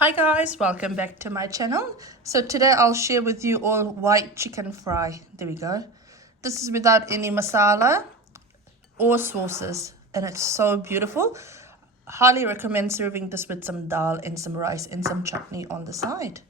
Hi guys, welcome back to my channel. So today I'll share with you all white chicken fry. There we go. This is without any masala or sauces and it's so beautiful. Highly recommend serving this with some dal and some rice and some chutney on the side.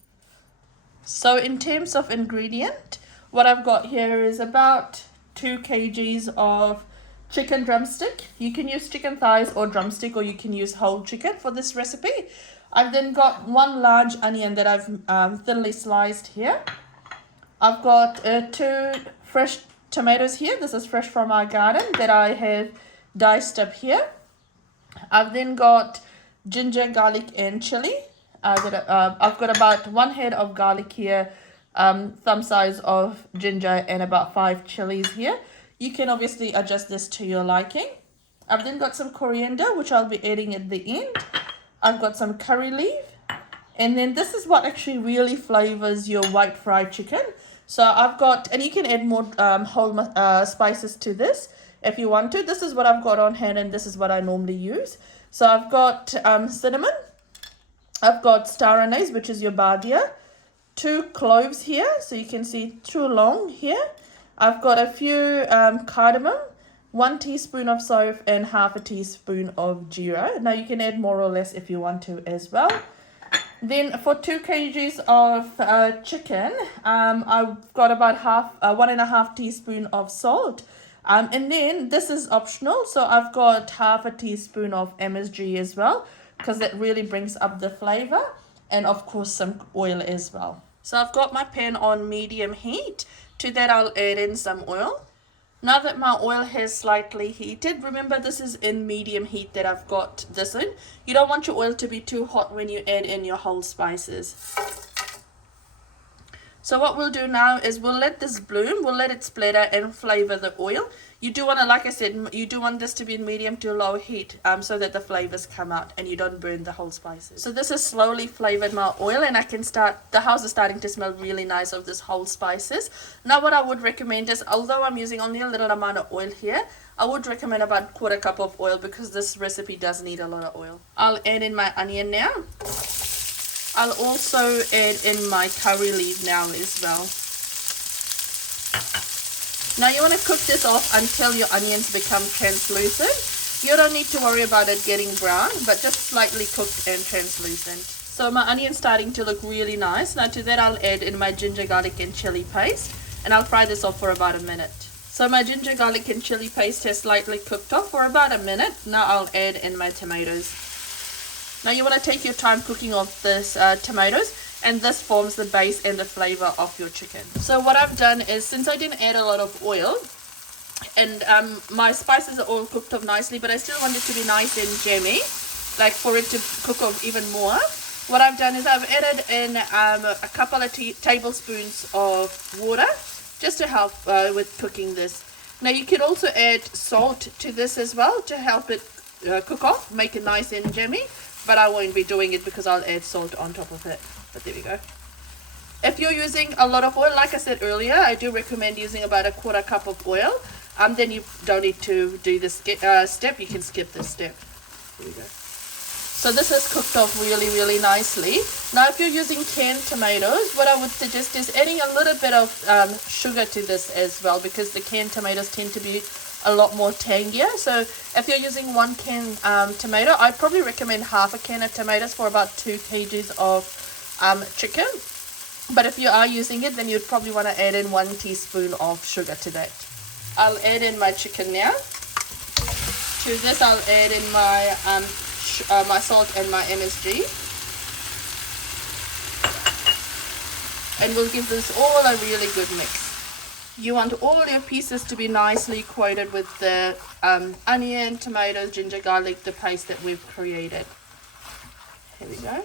So in terms of ingredient, what I've got here is about 2 kgs of chicken drumstick. You can use chicken thighs or drumstick, or you can use whole chicken for this recipe. I've then got 1 large onion that I've thinly sliced here. I've got 2 fresh tomatoes here. This is fresh from our garden that I have diced up here. I've then got ginger, garlic and chili. I've got about 1 head of garlic here, thumb size of ginger and about 5 chilies here. You can obviously adjust this to your liking. I've then got some coriander, which I'll be adding at the end. I've got some curry leaf. And then this is what actually really flavors your white fried chicken. So I've got, and you can add more whole spices to this if you want to. This is what I've got on hand and this is what I normally use. So I've got cinnamon. I've got star anise, which is your badia. 2 cloves here, so you can see 2 long here. I've got a few cardamom, 1 teaspoon of soap and half a teaspoon of jeera. Now you can add more or less if you want to as well. Then for 2 kgs of chicken, I've got about 1.5 teaspoon of salt. And then this is optional, so I've got half a teaspoon of MSG as well, because that really brings up the flavor, and of course some oil as well. So I've got my pan on medium heat. To that I'll add in some oil. Now that my oil has slightly heated, remember this is in medium heat that I've got this in. You don't want your oil to be too hot when you add in your whole spices. So what we'll do now is we'll let this bloom, we'll let it splatter and flavor the oil. You do want to, like I said, you do want this to be in medium to low heat so that the flavors come out and you don't burn the whole spices. So this has slowly flavored my oil and I can start, the house is starting to smell really nice of this whole spices. Now what I would recommend is, although I'm using only a little amount of oil here, I would recommend about 1/4 cup of oil because this recipe does need a lot of oil. I'll add in my onion now. I'll also add in my curry leaf now as well. Now you want to cook this off until your onions become translucent. You don't need to worry about it getting brown, but just slightly cooked and translucent. So my onion's starting to look really nice. Now to that I'll add in my ginger, garlic and chili paste, and I'll fry this off for about a minute. So my ginger, garlic and chili paste has slightly cooked off for about a minute. Now I'll add in my tomatoes. Now you want to take your time cooking off this tomatoes, and this forms the base and the flavor of your chicken. So what I've done is, since I didn't add a lot of oil, and my spices are all cooked off nicely, but I still want it to be nice and jammy, like for it to cook off even more. What I've done is I've added in a couple of tablespoons of water, just to help with cooking this. Now you can also add salt to this as well to help it cook off, make it nice and jammy. But I won't be doing it because I'll add salt on top of it. But there we go. If you're using a lot of oil, like I said earlier, I do recommend using about 1/4 cup of oil. Then you don't need to do this step. You can skip this step. There we go. So this is cooked off really nicely. Now if you're using canned tomatoes, what I would suggest is adding a little bit of sugar to this as well, because the canned tomatoes tend to be a lot more tangier. So if you're using 1 can tomato, I'd probably recommend half a can of tomatoes for about 2 kgs of chicken. But if you are using it, then you'd probably want to add in 1 teaspoon of sugar to that. I'll add in my chicken now. To this I'll add in my salt and my MSG. And we'll give this all a really good mix. You want all your pieces to be nicely coated with the onion, tomatoes, ginger, garlic, the paste that we've created. Here we go.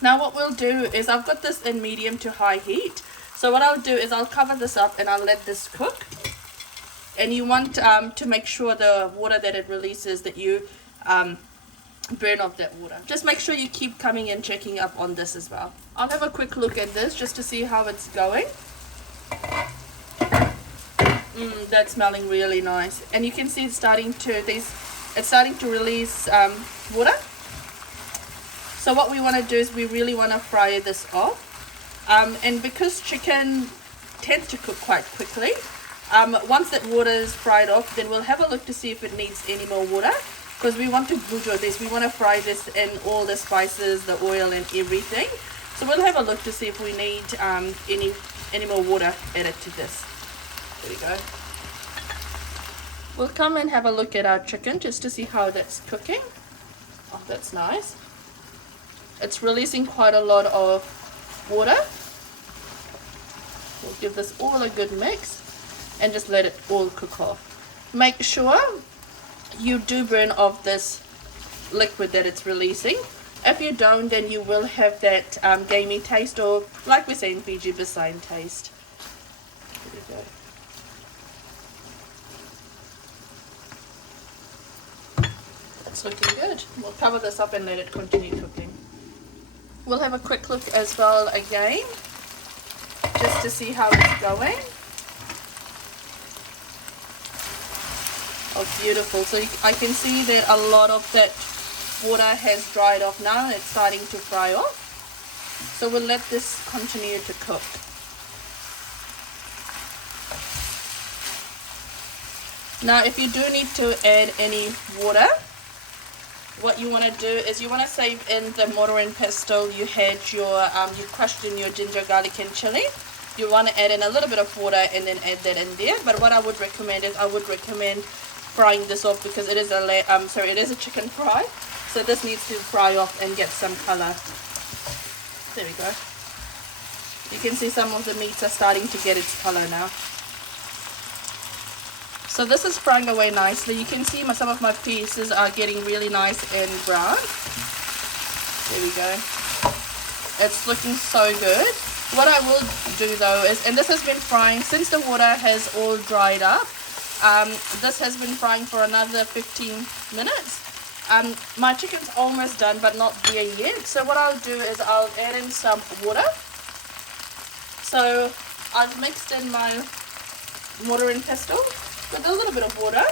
Now what we'll do is, I've got this in medium to high heat. So what I'll do is I'll cover this up and I'll let this cook. And you want to make sure the water that it releases, that you burn off that water. Just make sure you keep coming and checking up on this as well. I'll have a quick look at this just to see how it's going. That's smelling really nice, and you can see it's starting to release water. So what we want to do is we really want to fry this off. And because chicken tends to cook quite quickly, once that water is fried off, then we'll have a look to see if it needs any more water, because we want to bujo this. We want to fry this in all the spices, the oil and everything. So we'll have a look to see if we need any more water added to this. There we go. We'll come and have a look at our chicken just to see how that's cooking. Oh, that's nice. It's releasing quite a lot of water. We'll give this all a good mix and just let it all cook off. Make sure you do burn off this liquid that it's releasing. If you don't, then you will have that gamey taste, or like we say in Fiji, Bisane taste. There we go. It's looking good. We'll cover this up and let it continue cooking. We'll have a quick look as well again, just to see how it's going. Oh, beautiful. So I can see that a lot of that water has dried off now and it's starting to fry off. So we'll let this continue to cook. Now if you do need to add any water, what you want to do is you want to save in the mortar and pestle you had your you crushed in your ginger, garlic and chili. You want to add in a little bit of water and then add that in there. But what I would recommend is frying this off, because it is a chicken fry. So this needs to fry off and get some color. There we go. You can see some of the meats are starting to get its color now. So this is frying away nicely. You can see some of my pieces are getting really nice and brown. There we go. It's looking so good. What I will do though is, and this has been frying since the water has all dried up. This has been frying for another 15 minutes. My chicken's almost done, but not there yet. So what I'll do is I'll add in some water. So I've mixed in my mortar and pestle with a little bit of water,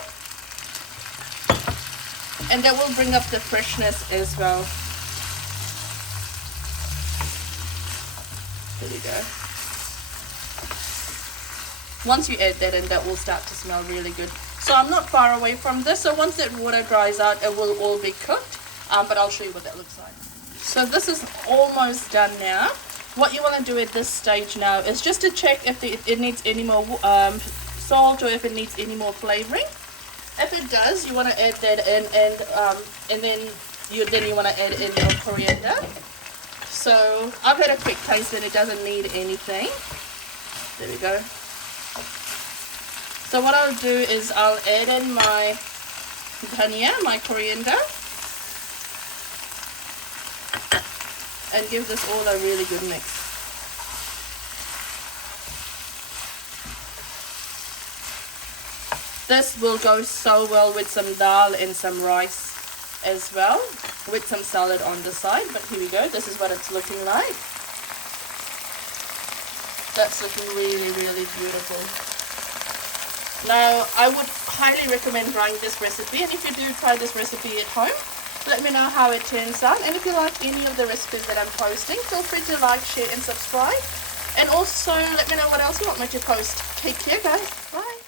and that will bring up the freshness as well. There we go. Once you add that in, that will start to smell really good. So I'm not far away from this, so once that water dries out, it will all be cooked, but I'll show you what that looks like. So this is almost done now. What you want to do at this stage now is just to check if it needs any more salt, or if it needs any more flavoring. If it does, you want to add that in, and then you want to add in your coriander. So I've had a quick taste and it doesn't need anything. There we go. So what I'll do is I'll add in my dhania, my coriander, and give this all a really good mix. This will go so well with some dal and some rice as well, with some salad on the side. But here we go, this is what it's looking like. That's looking really, really beautiful. Now, I would highly recommend trying this recipe, and if you do try this recipe at home, let me know how it turns out. And if you like any of the recipes that I'm posting, feel free to like, share and subscribe. And also let me know what else you want me to post. Take care guys, bye.